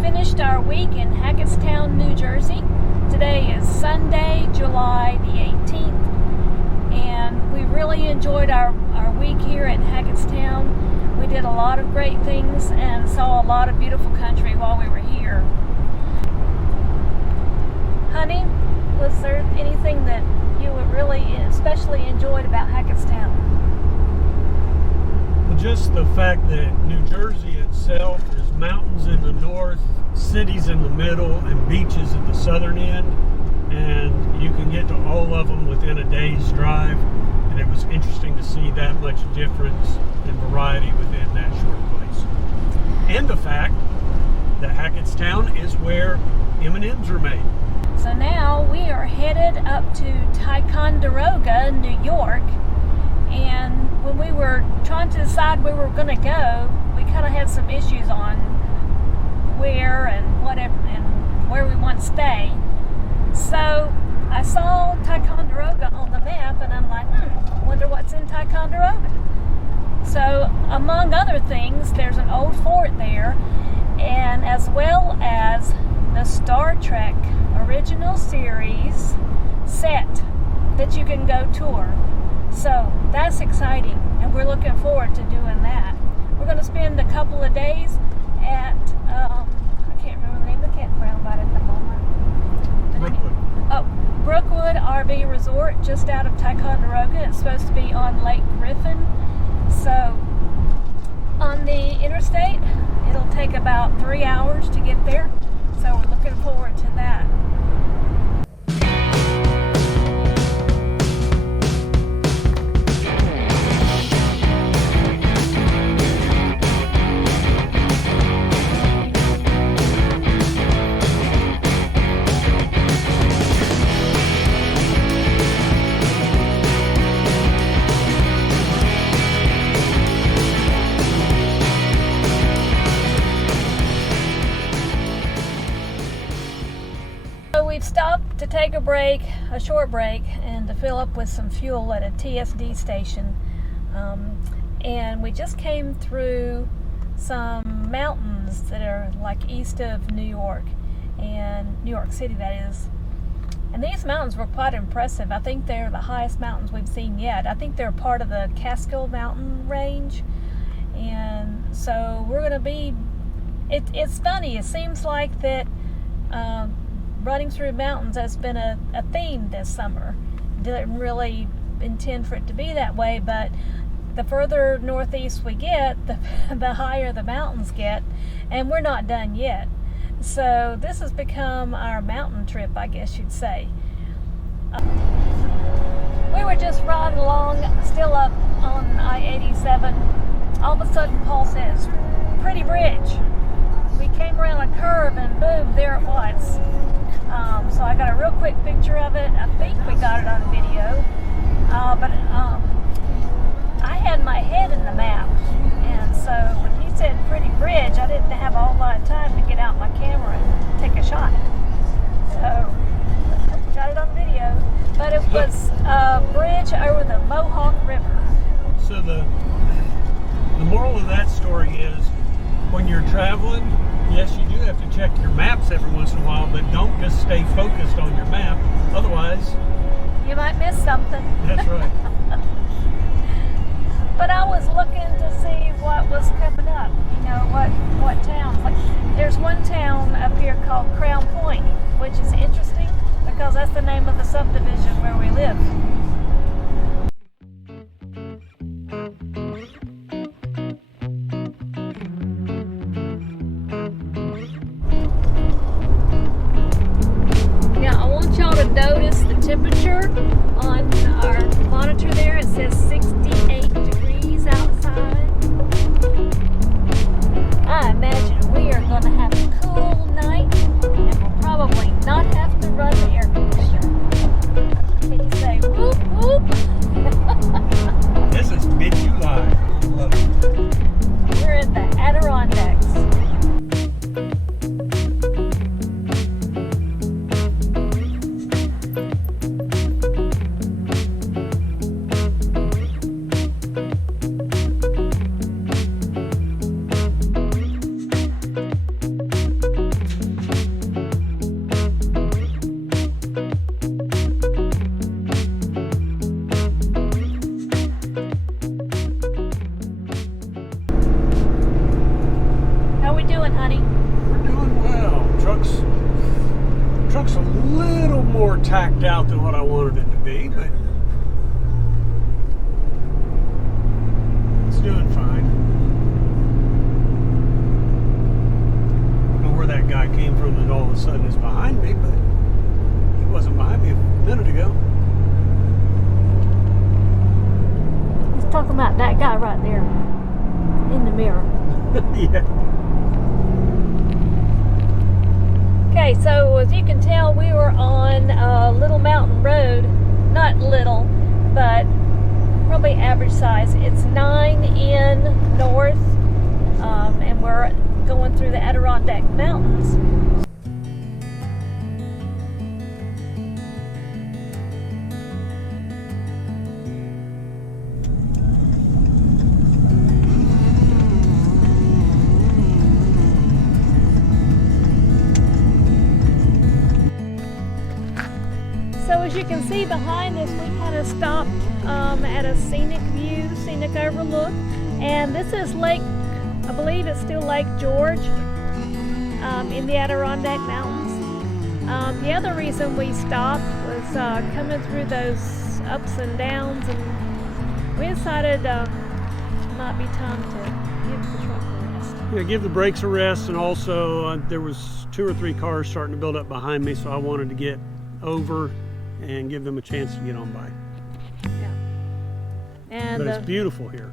finished our week in Hackettstown, New Jersey. Today is Sunday, July the 18th, and we really enjoyed our week here in Hackettstown. We did a lot of great things and saw a lot of beautiful country while we were here. Honey, was there anything that you really especially enjoyed about Hackettstown? Well, just the fact that New Jersey itself is mountains in the north, cities in the middle, and beaches at the southern end, and you can get to all of them within a day's drive, and it was interesting to see that much difference and variety within that short place. And the fact that Hackettstown is where M&Ms are made. So now we are headed up to Ticonderoga, New York, and when we were trying to decide where we were going to go, we kind of had some issues on where and whatever and where we want to stay. So I saw Ticonderoga on the map, and I'm like, wonder what's in Ticonderoga. So among other things, there's an old fort there, and as well as the Star Trek original series set that you can go tour. So that's exciting, and we're looking forward to doing that. We're going to spend a couple of days at I can't remember the name of the campground right at the moment. Brookwood. Brookwood RV Resort, just out of Ticonderoga. It's supposed to be on Lake Griffin. So on the interstate, it'll take about 3 hours to get there. So we're looking forward to that. We've stopped to take a short break, and to fill up with some fuel at a TSD station. And we just came through some mountains that are like east of New York, and New York City, that is. And these mountains were quite impressive. I think they're the highest mountains we've seen yet. I think they're part of the Catskill Mountain range. And so we're going to be, it's funny, it seems like that running through mountains has been a theme this summer. Didn't really intend for it to be that way, but the further northeast we get, the higher the mountains get, and we're not done yet. So this has become our mountain trip, I guess you'd say. We were just riding along, still up on I-87. All of a sudden Paul says, "Pretty bridge." We came around a curve and boom, there it was. So I got a real quick picture of it. I think we got it on video. But I had my head in the map. And so when he said pretty bridge, I didn't have a whole lot of time to get out my camera and take a shot. So got it on video. But it was a bridge over the Mohawk River. So the moral of that story is, when you're traveling, yes, you do have to check your maps every once in a while, but don't just stay focused on your map. Otherwise, you might miss something. That's right. But I was looking to see what was coming up, what towns. Like, there's one town up here called Crown Point, which is interesting because that's the name of the subdivision where we live. Notice the temperature on our monitor there. It says 68 degrees outside. I imagine we are going to have a cool night, and we'll probably not have to run the air conditioner. Can you say whoop whoop? This is mid-July. Love it. We're in the Adirondacks. How we doing, honey? We're doing well. Truck's a little more tacked out than what I wanted it to be, but it's doing fine. I don't know where that guy came from that all of a sudden is behind me, but he wasn't behind me a minute ago. He's talking about that guy right there in the mirror. Yeah. Okay, so as you can tell, we were on a little mountain road. Not little, but probably average size. It's 9N north, and we're going through the Adirondack Mountains. So as you can see behind us, we kind of stopped at a scenic overlook, and this is Lake, I believe it's still Lake George, in the Adirondack Mountains. The other reason we stopped was coming through those ups and downs, and we decided it might be time to give the truck a rest. Yeah, give the brakes a rest, and also there was 2 or 3 cars starting to build up behind me, so I wanted to get over and give them a chance to get on by. Yeah. And but it's beautiful here.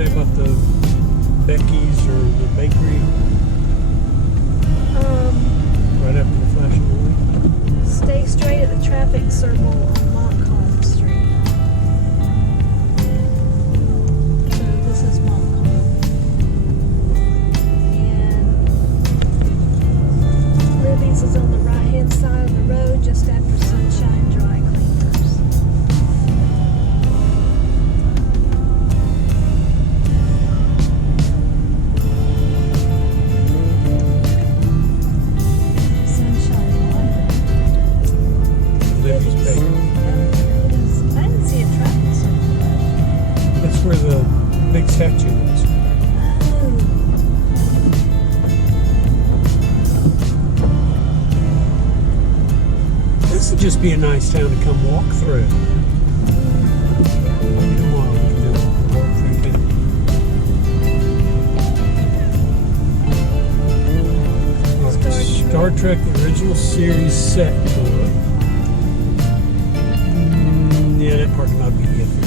About the Becky's or the bakery? Right after the flashing light. Stay straight at the traffic circle on Montcalm Street. So this is Montcalm. And Libby's is on the right-hand side of the road just after Sunshine Dry Cleaners. Where the big statue is. This would just be a nice town to come walk through. Star Trek the original series set tour. Yeah, that part might be different.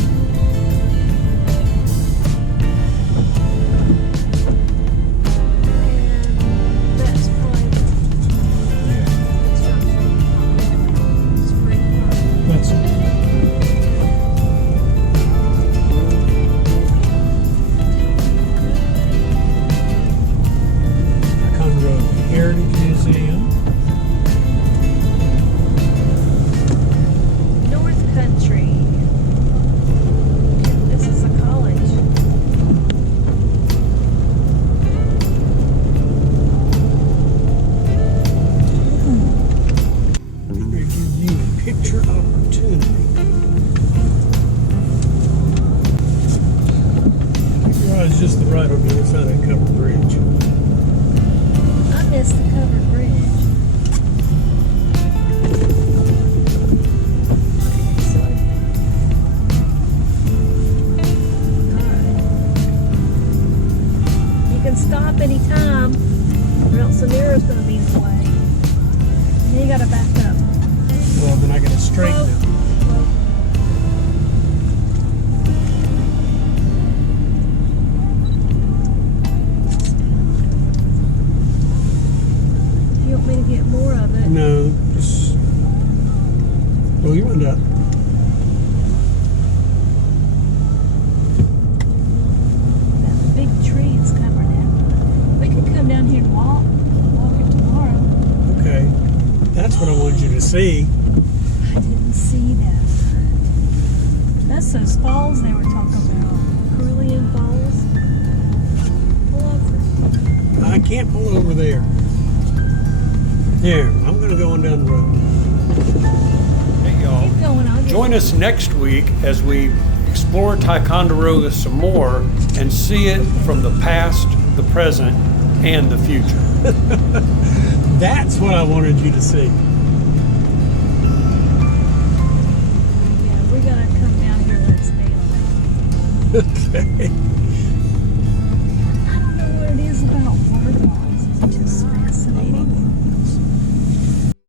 just the right on the other side of that covered bridge. I missed the covered bridge. Stop anytime, or else the mirror's going to be in the way. And then you got to back up. Well, then I got to straighten it. Do you want me to get more of it? No, just. Well, you went up. That big tree is covered in. We could come down here and walk it tomorrow. Okay. That's what I wanted you to see. I didn't see that. That's those falls they were talking about. Carrillion Falls. Pull over. I can't pull over there. Here, I'm going to go on down the road. Hey, y'all. Keep going. I'll get Join us next week as we explore Ticonderoga some more and see it from the past, the present, and the future. That's what I wanted you to see. Yeah, we gotta come down here and stay on that. Okay.